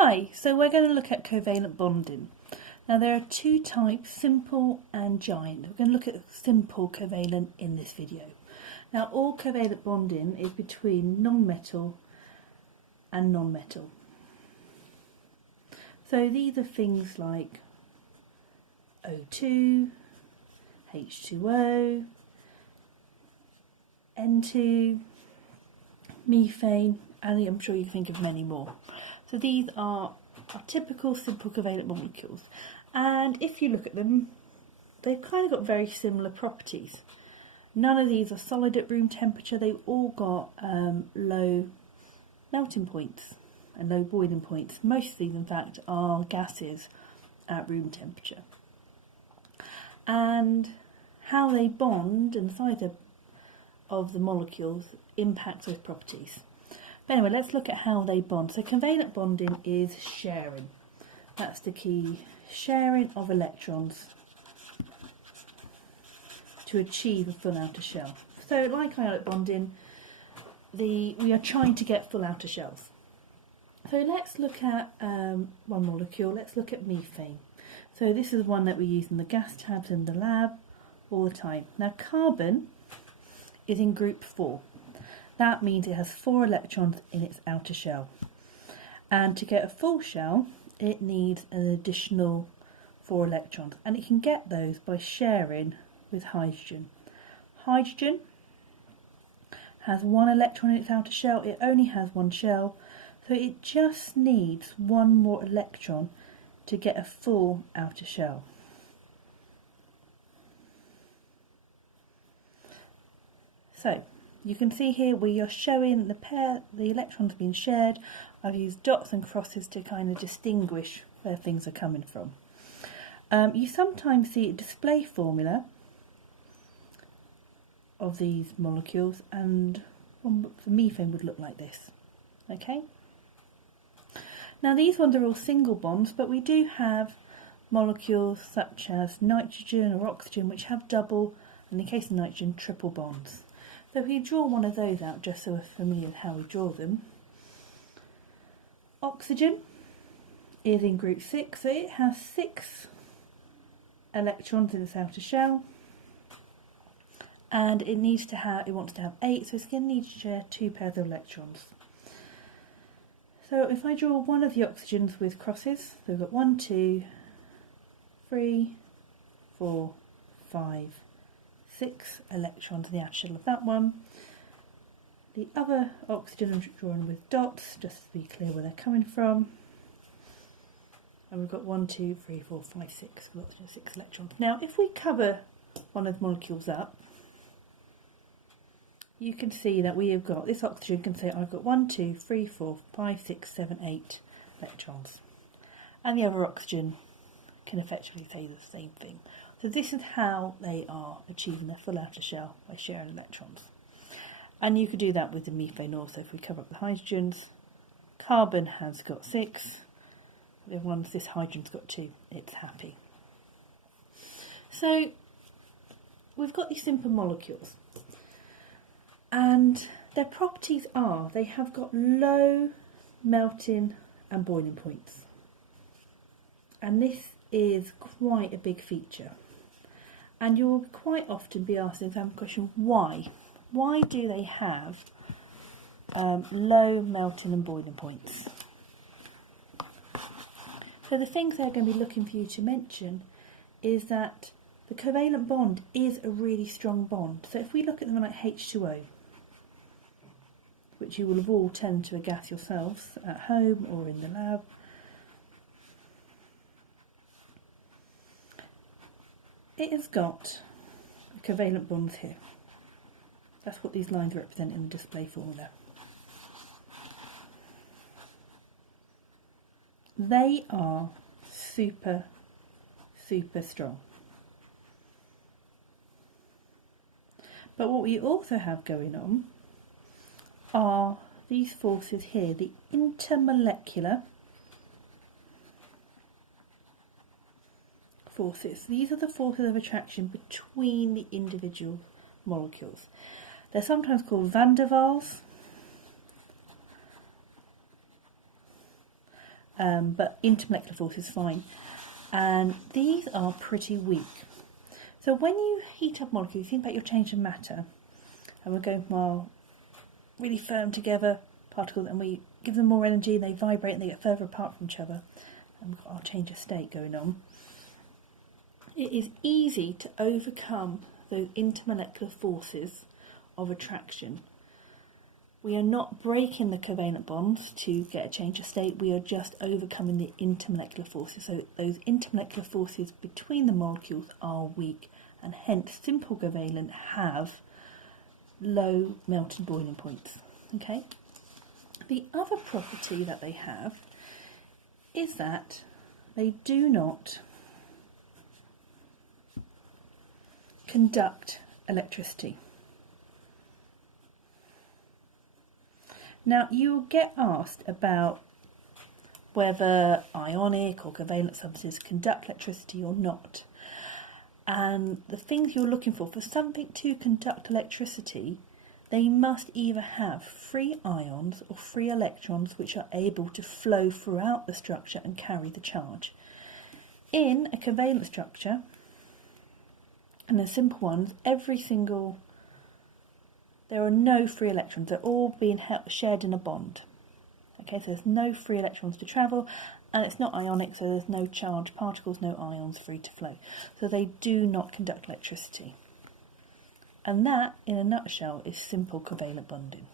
Hi, so we're going to look at covalent bonding. Now there are two types, simple and giant. We're going to look at simple covalent in this video. Now all covalent bonding is between non-metal and non-metal. So these are things like O2, H2O, N2, methane, and I'm sure you can think of many more. So these are our typical simple covalent molecules, and if you look at them, they've kind of got very similar properties. None of these are solid at room temperature. They've all got low melting points and low boiling points. Most of these, in fact, are gases at room temperature. And how they bond and the size of the molecules impacts those properties. But anyway, let's look at how they bond. So covalent bonding is sharing. That's the key. Sharing of electrons to achieve a full outer shell. So like ionic bonding, we are trying to get full outer shells. So let's look at one molecule. Let's look at methane. So this is one that we use in the gas tabs in the lab all the time. Now carbon is in group 4. That means it has 4 electrons in its outer shell. And to get a full shell, it needs an additional 4 electrons. And it can get those by sharing with hydrogen. Hydrogen has 1 electron in its outer shell. It only has 1 shell. So it just needs 1 more electron to get a full outer shell. So you can see here we are showing the electrons being shared. I've used dots and crosses to kind of distinguish where things are coming from. You sometimes see a display formula of these molecules, and one for methane would look like this. Okay. Now these ones are all single bonds, but we do have molecules such as nitrogen or oxygen which have double, and in the case of nitrogen, triple bonds. So if we draw one of those out, just so we're familiar with how we draw them. Oxygen is in group 6, so it has 6 electrons in its outer shell, and it wants to have 8, so it's going to need to share 2 pairs of electrons. So if I draw one of the oxygens with crosses, so we've got 1, 2, 3, 4, 5, 6 electrons in the outer shell of that one. The other oxygen I'm drawing with dots, just to be clear where they're coming from. And we've got 1, 2, 3, 4, 5, 6. We've got 6 electrons. Now, if we cover one of the molecules up, you can see that we have got, this oxygen can say I've got 1, 2, 3, 4, 5, 6, 7, 8 electrons. And the other oxygen can effectively say the same thing. So this is how they are achieving their full outer shell, by sharing electrons. And you could do that with the methane also. If we cover up the hydrogens, carbon has got 6, the other ones, this hydrogen's got 2, it's happy. So we've got these simple molecules, and their properties are they have got low melting and boiling points. And this is quite a big feature. And you'll quite often be asked in the exam question, why? Why do they have low melting and boiling points? So the things they're going to be looking for you to mention is that the covalent bond is a really strong bond. So if we look at them like H2O, which you will have all turned to a gas yourselves at home or in the lab, it has got covalent bonds here. That's what these lines represent in the display formula. They are super, super strong. But what we also have going on are these forces here, the intermolecular forces. These are the forces of attraction between the individual molecules. They're sometimes called van der Waals, but intermolecular force is fine. And these are pretty weak. So when you heat up molecules, you think about your change of matter, and we're going from our really firm together particles, and we give them more energy, they vibrate and they get further apart from each other, and we've got our change of state going on. It is easy to overcome those intermolecular forces of attraction. We are not breaking the covalent bonds to get a change of state, we are just overcoming the intermolecular forces. So those intermolecular forces between the molecules are weak, and hence simple covalent have low melting boiling points. Okay. The other property that they have is that they do not conduct electricity. Now, you'll get asked about whether ionic or covalent substances conduct electricity or not. And the things you're looking for something to conduct electricity, they must either have free ions or free electrons which are able to flow throughout the structure and carry the charge. In a covalent structure, and the simple ones, there are no free electrons. They're all being shared in a bond. Okay, so there's no free electrons to travel, and it's not ionic, so there's no charged particles, no ions free to flow. So they do not conduct electricity. And that, in a nutshell, is simple covalent bonding.